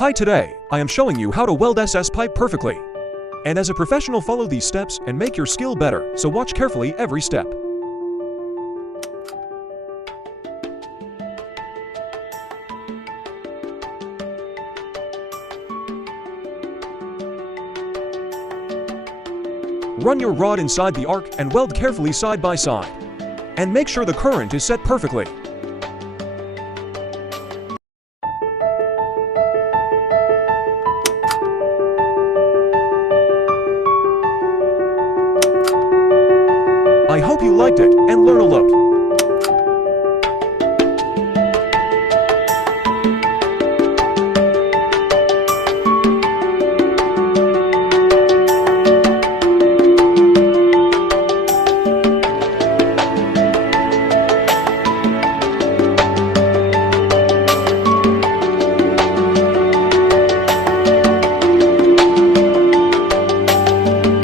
Hi, today I am showing you how to weld SS pipe perfectly. And as a professional, follow these steps and make your skill better, so watch carefully every step. Run your rod inside the arc and weld carefully side by side. And make sure the current is set perfectly. I hope you liked it and learn a lot.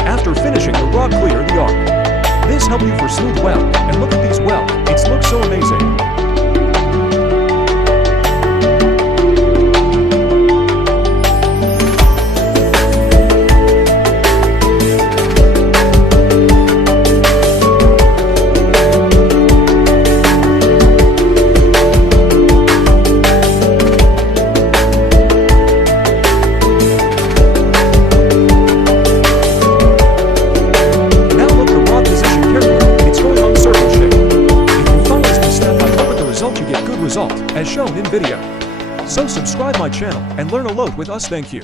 After finishing the rod, clear the arc. This helps you for smooth weld, and look at these weld, it looks so amazing. As shown in video. So subscribe my channel and learn a lot with us. Thank you.